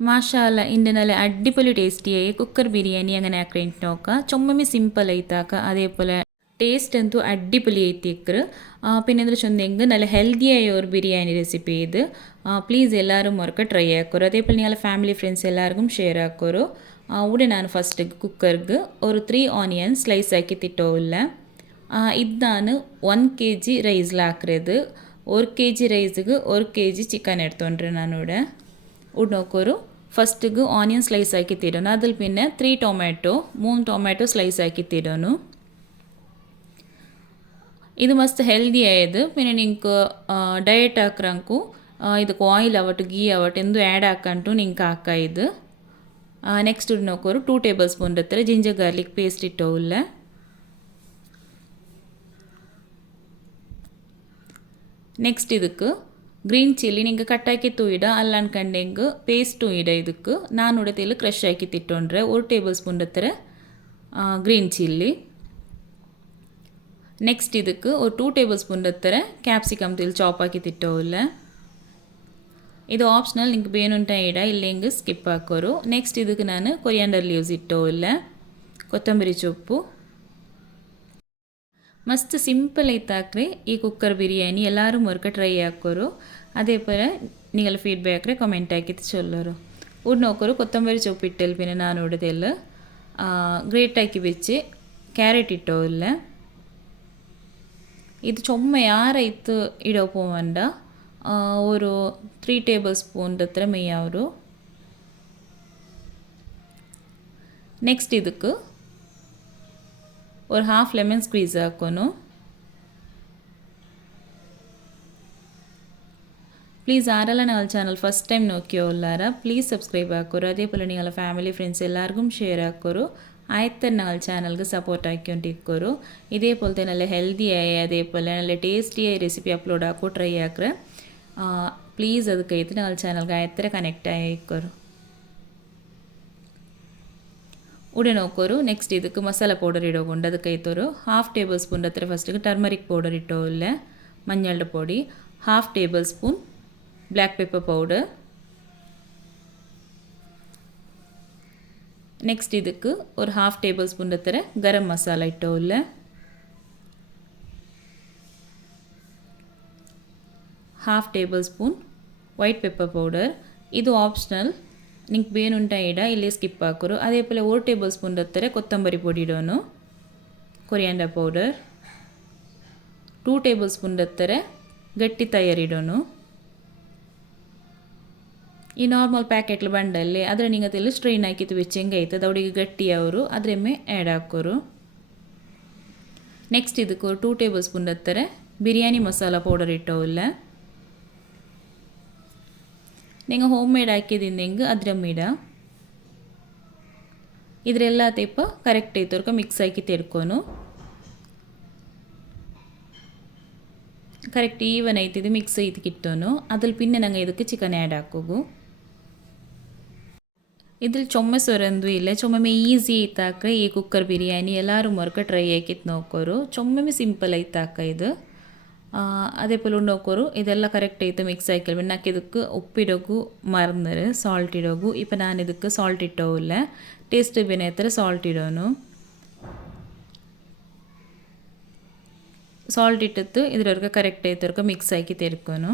മാഷാല്ല ഇൻ്റെ നല്ല അടിപൊളി ടേസ്റ്റിയായി കുക്കർ ബിരിയാണി അങ്ങനെ ആക്കിയിട്ട് നോക്കാം ചുമ്മമി സിമ്പിൾ ആയിത്താക്ക അതേപോലെ ടേസ്റ്റ് ಅಂತೂ ಅಡ್ಡಿಪೊಲಿ ಐತಿಕ್ರು പിന്നെ ಅಂದ್ರೆ ಚೊಂದೆಂಗ್ നല്ല ಹೆಲ್ದಿಯಾಯ ഒരു ബിരിയാണി റെസിപ്പി ഇത് പ്ലീസ് എല്ലാവരും ഒരൊക്കെ ട്രൈ ആക്കോರು അതേപോലെ നിങ്ങളെ ഫാമിലി ഫ്രണ്ട്സ് എല്ലാവർക്കും ഷെയർ ആക്കോರು ഇവിടെ ನಾನು ಫಸ್ಟ್ ಕುಕ್ಕರ್ಗೆ ഒരു 3 ಆನಿಯನ್ ಸ್ಲೈಸ್ ಆಕಿ ತಿಟ್ಟೋಲ್ಲ ಇದ್ದಾನು 1 kg ರೈಸ್ಲ ಹಾಕ್ರದು 1 kg ರೈಸ್ಗೆ 1 kg ಚಿಕನ್ എടുത്തോണ്ട്ರೆ ನಾನಿവിടെ നോക്കൊരു ഫസ്റ്റ് ഓണിയൻ സ്ലൈസ് ആക്കി തരുന്നു അതിൽ പിന്നെ 3 ടൊമാറ്റോ 3 ടൊമാറ്റോ സ്ലൈസ് ആക്കി തരുന്നു ಇದು ಮಸ್ತ್ ಹೆಲ್ದಿ ಆಯ್ದು പിന്നെ നിങ്ങൾക്ക് ಡಯಟ್ ಹಾಕ್ರಂಕು ಇದಕ್ಕೆ ಆಯಿಲ್ ಅವಟ್ಟು ಗೀ ಅವಟ್ಟು ಎಂದು ಆ್ಯಡ್ ಹಾಕಂಟು ನಿಂಗೆ ಹಾಕ ಇದು ನೆಕ್ಸ್ಟ್ ನೋಕೋರು 2 ಟೇಬಲ್ ಸ್ಪೂನ್ ಇರ್ತಾರೆ ಜಿಂಜರ್ ಗಾರ್ಲಿಕ್ ಪೇಸ್ಟ್ ಇಟ್ಟೋಲ್ಲ ನೆಕ್ಸ್ಟ್ ಇದಕ್ಕೆ ಗ್ರೀನ್ ಚಿಲ್ಲಿ ನಿಂಗೆ ಕಟ್ಟಾಕಿತ್ತು ಇಡ ಅಲ್ಲ ಅನ್ಕಂಡೆಂಗೆ ಪೇಸ್ಟು ಇಡ ಇದಕ್ಕೆ ನಾನು ಉಡತೆಯಲ್ಲಿ ಕ್ರಷ್ ಹಾಕಿ ತಿಟ್ಟೊಂಡ್ರೆ 1 ಟೇಬಲ್ ಸ್ಪೂನ್ ಇರ್ತಾರೆ ಗ್ರೀನ್ ಚಿಲ್ಲಿ ನೆಕ್ಸ್ಟ್ ಇದಕ್ಕೆ ஒரு 2 ಟೇಬಲ್ ಸ್ಪೂನ್ ಇರ್ತಾರೆ ಕ್ಯಾಪ್ಸಿಕಮ್ ತಿಲ್ ಚಾಪ್ ಹಾಕಿ ತಿಟ್ಟೋಲ್ಲ ಇದು ಆಪ್ಷನಲ್ ನಿಂಗೆ ಬೇನುಂಟ ಇಡ ಇಲ್ಲೆಂಗೆ ಸ್ಕಿಪ್ ಹಾಕೋರು ನೆಕ್ಸ್ಟ್ ಇದಕ್ಕೆ ನಾನು ಕೊರಿಯಾಂಡರ್ ಲೀವ್ಸ್ ಇಟ್ಟೋಲ್ಲ ಕೊತ್ತಂಬರಿ ಸೊಪ್ಪು ಮಸ್ತ್ ಸಿಂಪಲ್ ಐತಾಕ್ರೆ ಈ ಕುಕ್ಕರ್ ಬಿರಿಯಾನಿ ಎಲ್ಲರೂ ಒರ್ಕ ಟ್ರೈ ಹಾಕೋರು അതേപോലെ നിങ്ങൾ ഫീഡ്ബാക്ക് കമൻറ്റ് ആക്കിയിട്ട് ചൊല്ലರು ഇവിടെ നോക്കൊരു കൊത്തമ്പരി ചൊപ്പ് ഇട്ടൽ പിന്നെ ನಾನು ഇടതെಲ್ಲ ಗ್ರೇಟ್ ಆಕಿ വെച്ച് ಕ್ಯಾರೆಟ್ ಇಟ್ಟೋಲ್ಲ ಇದು ಚೊಮ್ಮ ಯಾರೈತು ಇಡೋ ಪೋವಂಡ ഒരു 3 ಟೇಬಲ್ ಸ್ಪೂನ್ ಹತ್ರ ಮೇಯವರು ನೆಕ್ಸ್ಟ್ ಇದಕ್ಕೆ ஒரு ಹಾಫ್ ಲೆಮನ್ ಸ್ಕ್ವೀಸ್ ಹಾಕೋನು ಪ್ಲೀಸ್ ಆರೆಲ್ಲ ഞങ്ങൾ ചാനൽ ഫസ്റ്റ് ടൈം നോക്കിയോല്ലാര പ്ലീസ് സബ്സ്ക്രൈബ് ആക്കോರು അതേപോലെ നിങ്ങളെ ഫാമിലി ഫ്രണ്ട്സ് എല്ലാവർക്കും ഷെയർ ആക്കോರು ആയത്തെ ഞങ്ങൾ ചാനൽക്ക് സപ്പോർട്ട് ആക്കിക്കൊണ്ടിരിക്കോರು ഇതേപോലത്തെ നല്ല ഹെൽത്തിയായ അതേപോലെ നല്ല ടേസ്റ്റിയായ റെസിപ്പി അപ്ലോഡ് ആക്കോ ട്രൈ ആക്കുക പ്ലീസ് ಅದಕ್ಕೆ ಐತೆ ഞങ്ങൾ ചാനൽಗೆ ಆಯತ್ತರ ಕನೆಕ್ಟ್ ಆಯಿಕೋರು ಉಡೆ ನೋಕೋರು ನೆಕ್ಸ್ಟ್ ಇದಕ್ಕೆ ಮಸಾಲ ಪೌಡರ್ ಇಡೋಕೊಂಡು ಅದಕ್ಕೆ ಐತೋರು ಹಾಫ್ ಟೇಬಲ್ ಸ್ಪೂನ್ ಹತ್ರ ಫಸ್ಟಿಗೆ ಟರ್ಮರಿಕ್ ಪೌಡರ್ ಇಟ್ಟೋಲ್ಲ ಮಂಜಳ ಪೊಡಿ half tablespoon black pepper powder next ಇದಕ್ಕೆ ஒரு ಹಾಫ್ ಟೇಬಲ್ ಸ್ಪೂನ್ ಹತ್ರ ಗರಂ ಮಸಾಲ ಇಟ್ಟೋಲ್ಲ half tablespoon white pepper powder ಇದು ಆಪ್ಷನಲ್ ನಿಂಗೆ ಬೇನುಂಟ ಇಡ ಇಲ್ಲಿ ಸ್ಕಿಪ್ ಹಾಕೋರು അതേപോലെ 1 ಟೇಬಲ್ ಸ್ಪೂನ್ ಹತ್ರ ಕೊತ್ತಂಬರಿ ಪೊಡಿ ಇಡೋನು ಕೊರಿಯಾಂಡರ್ ಪೌಡರ್ 2 ಟೇಬಲ್ ಸ್ಪೂನ್ ಹತ್ರ ಗಟ್ಟಿ ತಯಾರಿ ಇಡೋನು ಈ ನಾರ್ಮಲ್ ಪ್ಯಾಕೆಟ್ಲು ಬಂಡಲ್ಲಿ ಅದರ ನಿಂಗತೆಲ್ಲ ಸ್ಟ್ರೈನ್ ಹಾಕಿತ್ತು ಬೆಚ್ಚಂಗೆ ಆಯ್ತದೆ ಅವಳಿಗೆ ಗಟ್ಟಿ ಅವರು ಅದ್ರೆಮ್ಮೆ ಆ್ಯಡ್ ಹಾಕೋರು ನೆಕ್ಸ್ಟ್ ಇದಕ್ಕೆ 2 ಟೇಬಲ್ ಸ್ಪೂನ್ ಹತ್ರ ಬಿರಿಯಾನಿ ಮಸಾಲ ಪೌಡರ್ ಇಟ್ಟೋಲ್ಲ നിങ്ങൾ ഹോം മെയ്ഡ് ആക്കിയതിന്നെങ്കിൽ അതിരമ്മിട ഇതിലെല്ലാത്ത ഇപ്പോൾ കറക്റ്റ് ആയിത്തവർക്ക് മിക്സ് ആക്കി തെടുക്കുന്നു കറക്റ്റ് ഈവൻ ആയിട്ട് ഇത് മിക്സ് ചെയ്ത് കിട്ടുന്നു അതിൽ പിന്നെ ഞങ്ങൾ ಇದಕ್ಕೆ ಚಿಕನ್ ಆ್ಯಡ್ ಹಾಕೋಗು ഇതിൽ ചുമ സ്വരന്തും ಇಲ್ಲ ചുമമേ ಈಸಿ ಐತಾಕ್ರೆ ಈ ಕುಕ್ಕರ್ ಬಿರಿಯಾನಿ ಎಲ್ಲರೂ ಮೊರ್ಕ ಟ್ರೈ ಆಕಿತ್ತು ನೋಕೋರು ಚೊಮ್ಮೆ ಸಿಂಪಲ್ ಐತಾಕ ಇದು അതേപോലെ നോക്കോರು ಇದೆಲ್ಲ ಕರೆಕ್ಟ್ ಐತೆ ಮಿಕ್ಸ್ ಆಯ್ಕಲ್ ನಾಕೆ ಇದಕ್ಕೆ ಉಪ್ಪಿಡೋಗು ಮರ್ನರು ಸಾಲ್ಟ್ ಇಡೋಗು ಇಪ್ಪ ನಾನು ಇದಕ್ಕೆ ಸಾಲ್ಟ್ ಇಟ್ಟೋಲ್ಲ ಟೇಸ್ಟ್ ಬೇನೆ ಹತ್ರ ಸಾಲ್ಟ್ ಇಡೋನು ಸಾಲ್ಟ್ ಇಟ್ಟದ್ದು ಇದ್ರವರೆಗೆ ಕರೆಕ್ಟ್ ಐತವರೆಗೆ ಮಿಕ್ಸ್ ಆಕಿ ತೆರ್ಕೋನು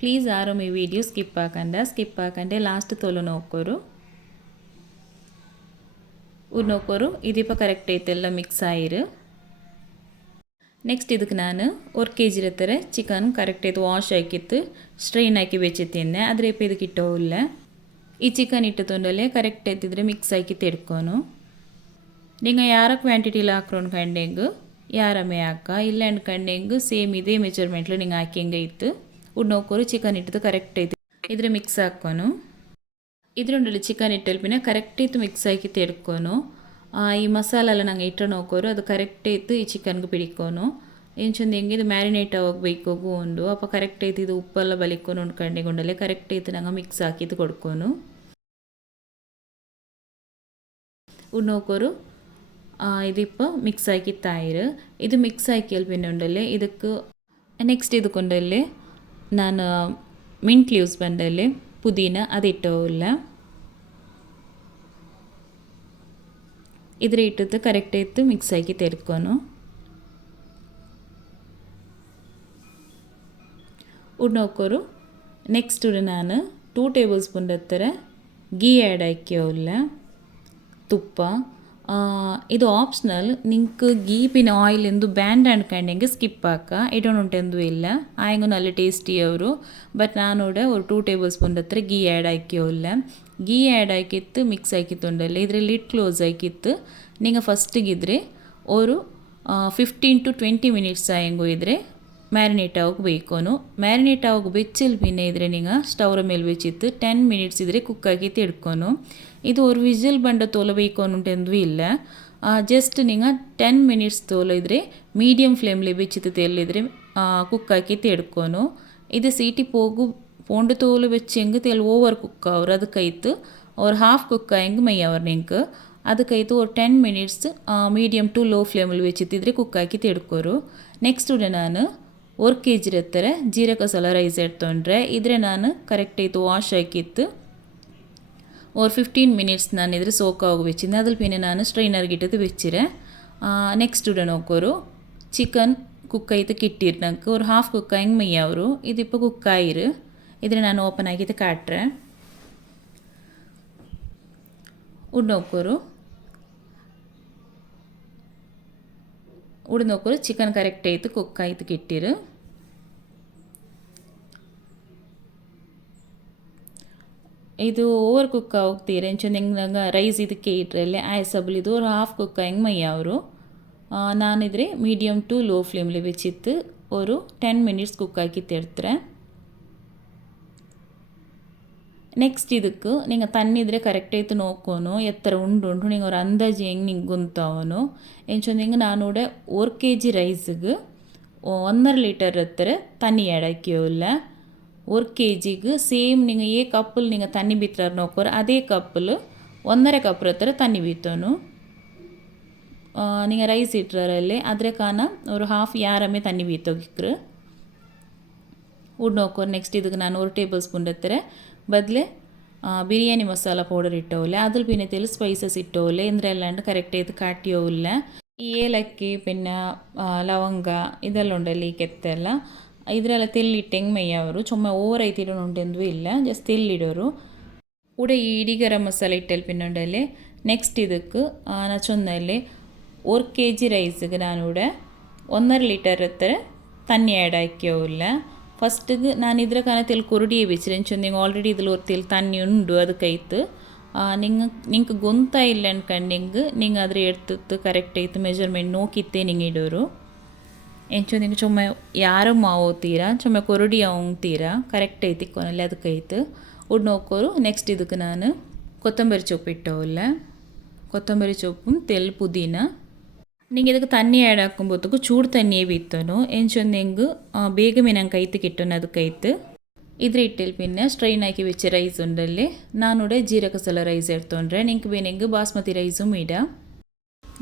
ಪ್ಲೀಸ್ ಆರು ಈ ವಿಡಿಯೋ ಸ್ಕಿಪ್ ಹಾಕಂಡೆ ಲಾಸ್ಟ್ ತೊಲು ನೋಕೋರು ನೋಕೋರು ಇದಿಪ್ಪ ಕರೆಕ್ಟ್ ಐತೆಲ್ಲ ಮಿಕ್ಸ್ ಆಯಿರು ನೆಕ್ಸ್ಟ್ ಇದಕ್ಕೆ ನಾನು 1 kg ಇರ್ತಾರೆ ಚಿಕನ್ ಕರೆಕ್ಟ್ ಐತೆ ವಾಶ್ ಹಾಕಿತ್ತು ಸ್ಟ್ರೈನ್ ಹಾಕಿ ಬೆಚ್ಚಿತ್ತಿನ್ನೆ ಆದರೆ ಇಪ್ಪ ಇದಕ್ಕೆ ಇಟ್ಟೋಲ್ಲ ಈ ಚಿಕನ್ ಇಟ್ಟು ತೊಂಡಲ್ಲೇ ಕರೆಕ್ಟ್ ಐತಿದ್ರೆ ಮಿಕ್ಸ್ ಹಾಕಿ ತೆಡ್ಕೊನು ನೀವು ಯಾರ ಕ್ವಾಂಟಿಟಿಲಿ ಹಾಕ್ರೋನು ಕಂಡೆಂಗು ಯಾರಮ್ಮೆ ಹಾಕ ಇಲ್ಲ ಅನ್ಕಂಡೆಂಗು ಸೇಮ್ ಇದೇ ಮೆಜರ್ಮೆಂಟ್ಲು ನಿಂಗೆ ಹಾಕಿಂಗೆ ಇತ್ತು ನೋಕೋರು ಚಿಕನ್ ಇಟ್ಟದು ಕರೆಕ್ಟ್ ಐತಿ ಇದ್ರೆ ಮಿಕ್ಸ್ ಹಾಕೋನು ಇದ್ರುಂಡಲ್ಲಿ ಚಿಕನ್ ಇಟ್ಟಲ್ಲಿ ಪಿನ ಕರೆಕ್ಟ್ ಇತ್ತು ಮಿಕ್ಸ್ ಹಾಕಿ ತೆಡ್ಕೊನು ಈ ಮಸಾಲ ಎಲ್ಲ ನಂಗೆ ಇಟ್ಟು ನೋಕೋರು ಅದು ಕರೆಕ್ಟ್ ಇತ್ತು ಈ ಚಿಕನ್ಗೆ ಪಿಡಿಕೋನು ಏನು ಚಂದ ಹೆಂಗೆ ಇದು ಮ್ಯಾರಿನೇಟ್ ಹೋಗ್ಬೇಕು ಉಂಡು ಅಪ್ಪ ಕರೆಕ್ಟ್ ಐತಿ ಇದು ಉಪ್ಪೆಲ್ಲ ಬಲಿಕೊಂಡು ಉಂಡ್ಕೊಂಡೆ ಕರೆಕ್ಟ್ ಐತಿ ನಂಗೆ ಮಿಕ್ಸ್ ಹಾಕಿದ್ದು ಕೊಡ್ಕೊನು ನೋಕೋರು ഇതിപ്പോൾ മിക്സ് ആക്കി തൈര് ഇത് മിക്സ് ആക്കിയാൽ പിന്നെ ഉണ്ടല്ലേ ಇದಕ್ಕೆ ನೆಕ್ಸ್ಟ್ ಇದಕ್ಕೊಂಡಲ್ಲಿ ನಾನು ಮಿಂಟ್ ಲೀವ್ಸ್ ಬಂದಲ್ಲಿ ಪುದೀನ ಅದಿಟ್ಟೋಲ್ಲ ಇದ್ರ ಇಟ್ಟದ್ದು ಕರೆಕ್ಟ್ ಇತ್ತು ಮಿಕ್ಸ್ ಆಗಿ ತೆರ್ಕೊನು ಉಡ್ನೋಕೋರು ನೆಕ್ಸ್ಟ್ ನಾನು 2 ಟೇಬಲ್ ಸ್ಪೂನ್ ಹತ್ತಿರ ಗೀ ಆ್ಯಡ್ ಆಕ್ಯೋಲ್ಲ ತುಪ್ಪ ಇದು ಆಪ್ಷನಲ್ ನಿಂಗೆ ಗೀ ಪಿನ ಆಯಿಲ್ ಎಂದು ಬ್ಯಾಂಡ್ ಅನ್ಕೊಂಡೆಂಗೆ ಸ್ಕಿಪ್ ಹಾಕ ಇಡೋಣುಂಟೆಂದು ಇಲ್ಲ ಆಯಂಗು നല്ല ಟೇಸ್ಟಿ ಅವರು ಬಟ್ ನಾನೋಡೆ ഒരു 2 ಟೇಬಲ್ ಸ್ಪೂನ್ ಹತ್ರ ಗೀ ಆ್ಯಡ್ ಆಕ್ಯೋಲ್ಲ ಗೀ ಆ್ಯಡ್ ಆಕಿತ್ತು ಮಿಕ್ಸ್ ಆಕಿತ್ತುಂಡಲ್ಲ ಇದ್ರೆ ಲಿಡ್ ಕ್ಲೋಸ್ ಆಕಿತ್ತು ನಿಂಗೆ ಫಸ್ಟಿಗಿದ್ರೆ ഒരു 15 to 20 ಮಿನಿಟ್ಸ್ ಆಯಂಗು ಇದ್ರೆ ಮ್ಯಾರಿನೇಟ್ ಆಗಬೇಕನು ಮ್ಯಾರಿನೇಟ್ ಆಗಿ ಬೆಚ್ಚಿಲ್ ಪಿನ್ನೆ ಇದ್ರೆ ನಿಂಗೆ ಸ್ಟವ್ರ ಮೇಲೆ ಬೆಚ್ಚಿತ್ತು 10 ಮಿನಿಟ್ಸ್ ಇದ್ರೆ ಕುಕ್ ಆಗಿ ತಿಡ್ಕೊನು ಇದು ஒரு ವಿಜಿಲ್ ಬಂಡ ತೋಲ ಬೇಕನುಂಟೆಂದು ಇಲ್ಲ ಜಸ್ಟ್ ನಿಂಗೆ 10 ಮಿನಿಟ್ಸ್ ತೋಲ ಇದ್ರೆ ಮೀಡಿಯಂ ಫ್ಲೇಮ್ಲಿ ಬೆಚ್ಚಿತ್ತು ತೆಲ್ಲಿದ್ರೆ ಕುಕ್ ಆಗಿ ತಿಡ್ಕೊನು ಇದು ಸೀಟಿ ಹೋಗು ಪೋಂಡು ತೋಲು ಬೆಚ್ಚೆಂಗೆ ತೆಲ್ ಓವರ್ ಕುಕ್ ಅವ್ರು ಅದಕ್ಕೈತು ಅವ್ರು ಹಾಫ್ ಕುಕ್ ಆಯಂಗೆ ಮೈ ಅವ್ರು ನಿಂಗೆ ಅದಕ್ಕೈತು ஒரு 10 ಮಿನಿಟ್ಸ್ ಮೀಡಿಯಂ ಟು ಲೋ ಫ್ಲೇಮಲ್ಲಿ ಬೆಚ್ಚಿತ್ತಿದ್ರೆ ಕುಕ್ ಆಗಿ ತಿಡ್ಕೋರು ನೆಕ್ಸ್ಟ್ ನಾನು 1 kg ಹತ್ತಿರ ಜೀರಕ ಮಸಾಲ ರೈಸ್ ಎಡ್ತೊಂಡ್ರೆ ಇದ್ರೆ ನಾನು ಕರೆಕ್ಟ್ ಆಯಿತು ವಾಶ್ ಹಾಕಿತ್ತು ஒரு 15 ಮಿನಿಟ್ಸ್ ನಾನು ಇದ್ರೆ ಸೋಕ್ ಆಗಿ ಬೆಚ್ಚಿದ್ದೆ ಅದ್ರ ಪಿನ್ನೆ ನಾನು ಸ್ಟ್ರೈನರ್ಗೆ ಇಟ್ಟದ್ದು ಬೆಚ್ಚಿರೆ ನೆಕ್ಸ್ಟ್ ನೋಕೋರು ಚಿಕನ್ ಕುಕ್ ಆಯ್ತು ಕಿಟ್ಟಿರ್ನಕ್ಕೆ ஒரு ಹಾಫ್ ಕುಕ್ ಆಯಂಗೆ ಮೈ ಅವರು ಇದಿಪ್ಪ ಕುಕ್ ಆಯಿರು ಇದ್ರೆ ನಾನು ಓಪನ್ ಆಗಿದ್ದು ಕಾಟ್ರೆ ಉಡ್ನೋಕೋರು ಉಡ್ನೋಕೋರು ಚಿಕನ್ ಕರೆಕ್ಟ್ ಆಯಿತು ಕುಕ್ ಆಯ್ತು ಕಿಟ್ಟಿರು ಇದು ಓವರ್ ಕುಕ್ ಹೋಗ್ತೀರ ಎಂಚೊಂದು ರೈಸ್ ಇದಕ್ಕೆ ಇಟ್ರಲ್ಲಿ ಆಯ್ಸಬಲ್ ಇದು ஒரு ಹಾಫ್ ಕುಕ್ ಆಯಂಗೆ ಮೈ ಅವರು ನಾನಿದ್ರೆ ಮೀಡಿಯಂ ಟು ಲೋ ಫ್ಲೇಮ್ಲಿ ಬೆಚ್ಚಿತ್ತು ஒரு 10 ಮಿನಿಟ್ಸ್ ಕುಕ್ ಆಗಿ ತಿರ್ತ್ರೆ ನೆಕ್ಸ್ಟ್ ಇದಕ್ಕೆ ನಿಂಗೆ ತನ್ನಿದ್ರೆ ಕರೆಕ್ಟ್ ಆಯ್ತು ನೋಕೋನು ಎತ್ತರ ಉಂಡು ನಿಂಗೆ ಅವ್ರ ಅಂದಾಜು ಹೆಂಗೆ ನಿಂಗೆ ಗುಂತವನು ಎಂಚೊಂದು ಹಿಂಗೆ ನಾನು 1 kg ರೈಸ್ಗೆ 1.5 ಲೀಟರ್ ಹತ್ತಿರ ತಣ್ಣಿ ಆ್ಯಡ್ ಹಾಕಿಯೋಲ್ಲ 1 kgಗೆ ಸೇಮ್ ನಿಂಗೆ ಏ ಕಪ್ಪಲ್ಲಿ ನಿಂಗೆ ತಣ್ಣಿ ಬಿತ್ತಾರೆ ನೋಕೋರು ಅದೇ ಕಪ್ಪಲು 1.5 ಕಪ್ ಹತ್ತಿರ ತಣ್ಣಿ ಬೀತೋನು ನಿಂಗೆ ರೈಸ್ ಇಟ್ಟರಲ್ಲಿ ಅದ್ರ ಕಾನ ஒரு ಹಾಫ್ ಯಾರಮ್ಮೆ ತಣ್ಣಿ ಬೀತೋಗಿಕ್ರು ಉಡ್ ನೋಕೋರು ನೆಕ್ಸ್ಟ್ ಇದಕ್ಕೆ ನಾನು 1 ಟೇಬಲ್ ಸ್ಪೂನ್ ಹತ್ತಿರ ಬದಲೇ ಬಿರಿಯಾನಿ ಮಸಾಲ ಪೌಡರ್ ಇಟ್ಟೋಲ್ಲ ಅದ್ರ ಪಿನ್ನೆ ತೆಲು ಸ್ಪೈಸಸ್ ಇಟ್ಟೋಲ್ಲ ಎಂದ್ರೆಲ್ಲ ಕರೆಕ್ಟ್ ಆಯ್ತು ಕಾಟಿಯೋಲ್ಲ ಈ ಏಲಕ್ಕಿ പിന്നെ ಲವಂಗ ಇದೆಲ್ಲ ಉಂಡಲ್ಲ ಈ ಕೆತ್ತೆಲ್ಲ ಇದರೆಲ್ಲ ತೆಲ್ಲಿಟ್ಟೆಂಗೆ ಮೇಯವರು ಚೊಮ್ಮೆ ಓವರ್ ಐತಿಡೋನುಂಟೆಂದು ಇಲ್ಲ ಜಸ್ಟ್ ತೆಲ್ಲಿಡೋರು ಉಡ ಈ ಇಡೀ ಗರಂ ಮಸಾಲ ಇಟ್ಟಲ್ಲಿ ಪಿನ್ನೆ ಉಂಡಲ್ಲಿ ನೆಕ್ಸ್ಟ್ ಇದಕ್ಕೆ ನಾ ಚೊಂದಲ್ಲಿ 1 kg ರೈಸ್ಗೆ ನಾನು 1.5 ಲೀಟರ್ ಹತ್ತಿರ ತಣ್ಣಿ ಆ್ಯಡ್ ಹಾಕಿಯೋಲ್ಲ ಫಸ್ಟಿಗೆ ನಾನು ಇದ್ರ ಕಾನ ತೆಲ್ ಕೊರಡಿಯೇ ಬೆಚ್ಚಿರೆ ಎಂಚೊಂದು ಆಲ್ರೆಡಿ ಇದ್ರಲ್ಲಿ ஒரு ತೆಲ್ ತಣ್ಣಿ ಉಂಡು ಅದಕ್ಕೈತು ನಿಂಗೆ ಗೊಂತ ಇಲ್ಲ ಅನ್ಕಂಡು ನಿಂಗೆ ಅದ್ರ ಎಡ್ತತ್ತು ಕರೆಕ್ಟ್ ಆಯ್ತು ಮೆಜರ್ಮೆಂಟ್ ನೋಕಿತ್ತೆ ನಿಂಗೆ ಇಡೋರು ಎಂಚೊಂದು ನಿಂಗೆ ಚೊಮ್ಮೆ ಯಾರು ಮಾವೋತೀರ ಚೊಮ್ಮೆ ಕೊರಡಿ ಅವಂತೀರ ಕರೆಕ್ಟ್ ಐತಿ ಕೊನಲ್ಲಿ ಅದಕ್ಕೈತು ಉಡ್ ನೋಕೋರು ನೆಕ್ಸ್ಟ್ ಇದಕ್ಕೆ ನಾನು ಕೊತ್ತಂಬರಿ ಸೊಪ್ಪು ಇಟ್ಟವಲ್ಲ ಕೊತ್ತಂಬರಿ ಸೊಪ್ಪು ತೆಲ್ ಪುದೀನ ನಿಂಗೆ ಇದಕ್ಕೆ ತಣ್ಣಿ ಆ್ಯಡ್ ಹಾಕೊಂಬೋತಕ್ಕೂ ಚೂಡು ತಣ್ಣಿಯೇ ಬಿತ್ತನು ಎಂಚೊಂದು ಹೆಂಗೆ ಬೇಗ ನಂಗೆ ಕೈತು ಕಿಟ್ಟನು ಅದಕ್ಕೈತು ಇದ್ರ ಇಟ್ಟಲ್ಲಿ ಪಿನ್ನೆ ಸ್ಟ್ರೈನ್ ಹಾಕಿ വെച്ച ರೈಸ್ ಉಂಡಲ್ಲಿ ನಾನು ಜೀರಕ ಮಸಾಲ ರೈಸ್ ಎಡ್ತೊಂಡ್ರೆ ನಿಂಗೆ ಬೇನೆಂಗೆ basmati rice media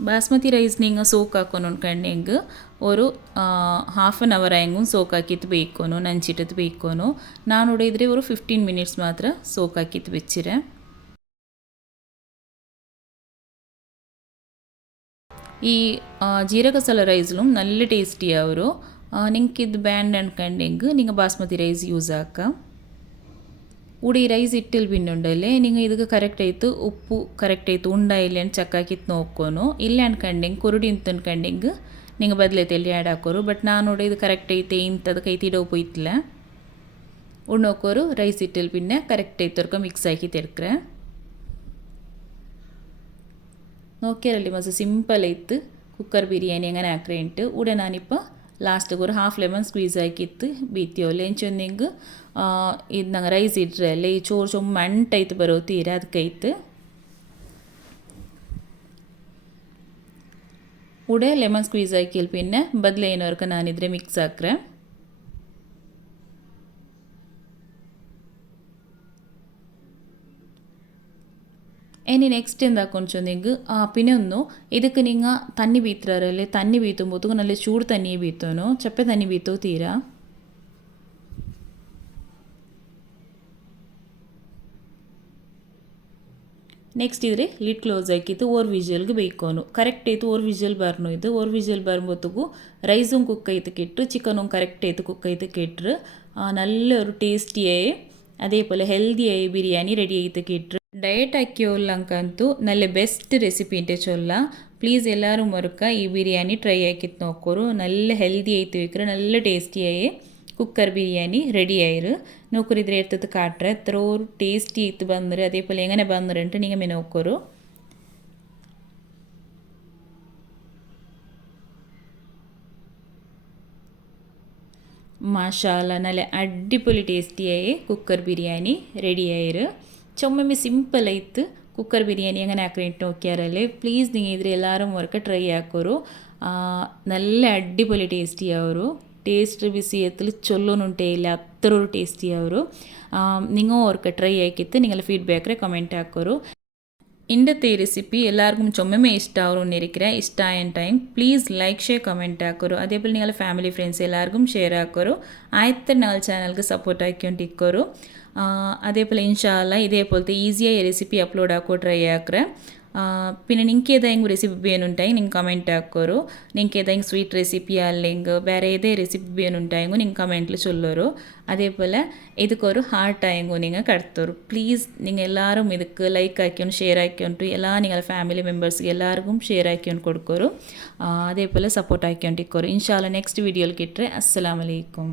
basmati rice ನಿಂಗೆ ಸೋಕ್ ಹಾಕೊಂಡು ಉಂಡ್ಕಂಡು ಹೆಂಗೆ ஒரு ಹಾಫ್ ಆನ್ ಅವರ್ ಹೆಂಗೂ ಸೋಕ್ ಹಾಕಿತ್ತು ಬೇಕೋನು ನಂಚಿಟ್ಟದ್ದು ಬೇಕೋನು ನಾನು ಇದ್ರೆ ஒரு 15 ಮಿನಿಟ್ಸ್ ಮಾತ್ರ ಸೋಕ್ ಹಾಕಿತ್ತು ಬೆಚ್ಚಿರೆ ಈ ಜೀರಕ ಮಸಾಲ ರೈಸ್ಲು നല്ല ಟೇಸ್ಟಿ ಅವರು ನಿಂಗೆ ಇದು ಬ್ಯಾಂಡ್ ಅನ್ಕಂಡು ಹೆಂಗೆ ನಿಂಗೆ ಬಾಸ್ಮತಿ ರೈಸ್ ಯೂಸ್ ಹಾಕ ಉಡಿ ರೈಸ್ ಇಟ್ಟಿಲ್ಲಿ ಬಿನ್ನುಂಡಲ್ಲೇ ನಿಂಗೆ ಇದಕ್ಕೆ ಕರೆಕ್ಟ್ ಆಯಿತು ಉಪ್ಪು ಕರೆಕ್ಟ್ ಆಯಿತು ಉಂಡ ಇಲ್ಲ ಅಂತ ಚೆಕ್ ಹಾಕಿತ್ತು ನೋಡ್ಕೊನು ಇಲ್ಲ ಅನ್ಕಂಡು ಹೆಂಗೆ ಕೊರಡಿ ಅಂತ ಅನ್ಕಂಡು ಹೆಂಗೆ ನಿಂಗೆ ಬದಲೈತೆ ಎಲ್ಲಿ ಆ್ಯಡ್ ಹಾಕೋರು ಬಟ್ ನಾನು ಇದು ಕರೆಕ್ಟ್ ಐತೆ ಇಂಥದಕ್ಕೆ ಐತಿ ಇಡೋ ಹೋಯ್ತಿಲ್ಲ ಉಣ್ಣೋಕೋರು ರೈಸ್ ಇಟ್ಟಿಲ್ಲಿ ಪಿನ್ನೆ ಕರೆಕ್ಟ್ ಐತರ್ಕ ಮಿಕ್ಸ್ ಹಾಕಿ ತೆರ್ಕ್ರೆ നോക്കിയാലല്ലേ മസ് സിമ്പിൾ ആയിട്ട് കുക്കർ ബിരിയാണി അങ്ങനെ ആക്കിയിട്ട് ഉടനെ ഞാനിപ്പോൾ ലാസ്റ്റ് ഒരു ಹಾಫ್ ಲೆಮನ್ ಸ್ಕ್ವೀಸ್ ಹಾಕಿತ್ತು ಬೀತಿಯೋಲ್ಲ ಎಂಚೊಂದಿಂಗೆ ಇದು ನಂಗೆ ರೈಸ್ ಇಟ್ರಲ್ಲ ಈ ಚೋರು ಚೊಮ್ಮ ಅಂಟೈತು ಬರೋ ತೀರ ಅದಕ್ಕೈತು ಉಡೆ ಲೆಮನ್ ಸ್ಕ್ವೀಸ್ ಹಾಕಿಲ್ ಪಿನ್ನೆ ಬದಲು ಏನೋರ್ಕ ನಾನಿದ್ರೆ ಮಿಕ್ಸ್ ಹಾಕ್ರೆ ഇനി നെക്സ്റ്റ് എന്താക്കൊണ്ടെങ്കിൽ പിന്നെ ഒന്നു ಇದಕ್ಕೆ നിങ്ങൾ തന്നി ബീത്തറല്ലേ തന്നി ബീത്തുമ്പോൾ നല്ല ചൂട് തന്നിയെ ബീത്തോനോ ചപ്പെ തന്നി ബീത്തോ തീരാ ನೆಕ್ಸ್ಟ್ ಇದ್ರೆ ಲಿಡ್ ಕ್ಲೋಸ್ ಹಾಕಿತ್ತು ಓರ್ ವಿಜಲ್ಗೆ ಬೇಯ್ಕೋನು ಕರೆಕ್ಟ್ ಆಯಿತು ಓರ್ ವಿಜಲ್ ಬರ್ನು ಇದು ಓರ್ ವಿಜಲ್ ಬರುമ്പോഴത്തേಗೂ റൈസും കുക്ക് ചെയ്തിട്ട് ചിക്കനും കറക്റ്റ് ചെയ്ത് കുക്ക് ചെയ്തിട്ട് നല്ലൊരു ടേസ്റ്റിയായി അതേപോലെ ഹെൽത്തിയായി ബിരിയാണി റെഡി ചെയ്തിട്ട് ഡയറ്റ് ആക്കിയോല്ലಂಕಂತೂ നല്ല ಬೆಸ್ಟ್ ರೆಸಿಪಿ ಅಂತ ಚೊಲ್ಲ ಪ್ಲೀಸ್ ಎಲ್ಲರೂ ಮರುಕ ಈ ಬಿರಿಯಾನಿ ಟ್ರೈ ಆಕಿತ್ತು ನೋಕೋರು നല്ല ಹೆಲ್ದಿ ಆಯ್ತು ಇಕ್ರೆ നല്ല ടേസ്റ്റിയായി കുക്കർ ബിരിയാണി റെഡി ആയിരു നോക്കുറിದ್ರೆ എടുത്തത് കാട്ടെ എത്ര ഒരു ടേസ്റ്റി ആയിട്ട് ಬಂದರೆ അതേപോലെ എങ്ങനെ ಬಂದರೆ നിങ്ങൾ നോക്കോರು മാഷാല്ല നല്ല അടിപൊളി ടേസ്റ്റിയായി കുക്കർ ബിരിയാണി റെഡി ആയിരു ചൊമ്മമ്മി സിമ്പിൾ ആയിട്ട് കുക്കർ ബിരിയാണി എങ്ങനെ ആക്കിയിട്ട് നോക്കിയാറല്ലേ പ്ലീസ് നിങ്ങൾ ഇതിൽ എല്ലാവരും ഒക്കെ ട്രൈ ആക്കോರು നല്ല അടിപൊളി ടേസ്റ്റി ആവರು ಟೇಸ್ಟ್ ಬಿಸಿಯത്തിൽ ചൊല്ലുന്നുണ്ടേ ഇല്ല അത്ര ഒരു ടേസ്റ്റി ആവರು നിങ്ങൾ ഓർക്ക് ട്രൈ ആക്കിയിട്ട് നിങ്ങളുടെ ഫീഡ്ബാക്കിൽ കമൻറ്റ് ആക്കോರು ഇന്നത്തെ റെസിപ്പി എല്ലാവർക്കും ചൊമ്മമേ ഇഷ്ടമാവും ഇരിക്കറേ ഇഷ്ടമായ time please like share comment ആക്കോರು അതേപോലെ നിങ്ങളുടെ ഫാമിലി ഫ്രണ്ട്സ് എല്ലാവർക്കും ഷെയർ ആക്കോರು ആയത്തെ ഞങ്ങളുടെ ചാനൽക്ക് സപ്പോർട്ട് ആക്കിക്കൊണ്ടിരിക്കോರು അതേപോലെ ഇൻഷാല്ല ഇതേപോലത്തെ ഈസിയായ റെസിപ്പി അപ്ലോഡ് ആക്കോ ട്രൈ ആക്കറേ പിന്നെ നിങ്ങൾക്ക് ഏതെങ്കിലും റെസിപ്പി വേണമെന്നുണ്ടെങ്കിൽ നിങ്ങൾ കമൻറ്റ് ആക്കോರು നിങ്ങൾക്ക് ഏതെങ്കിലും സ്വീറ്റ് റെസിപ്പി അല്ലെങ്കിൽ വേറെ ഏതേ റെസിപ്പി വേണമെന്നുണ്ടെങ്കിൽ നിങ്ങൾ കമൻറ്റിൽ ചൊല്ലോರು അതേപോലെ ഇതൊക്കെ ഹാർട്ടായെങ്കിൽ നിങ്ങൾ കടത്തോರು പ്ലീസ് നിങ്ങൾ എല്ലാവരും ഇതൊക്കെ ലൈക്ക് ആക്കിയോണ്ട് ഷെയർ ആക്കിയോണ്ട് എല്ലാ നിങ്ങളുടെ ഫാമിലി മെമ്പേഴ്സിಗೆ എല്ലാവർക്കും ഷെയർ ആക്കിയോണ്ട് കൊടുക്കോರು അതേപോലെ സപ്പോർട്ട് ആക്കിക്കൊണ്ടിരിക്കോರು ഇൻഷാല്ല നെക്സ്റ്റ് വീഡിയോയിൽ കിട്ടേ അസ്സലാമു അലൈക്കും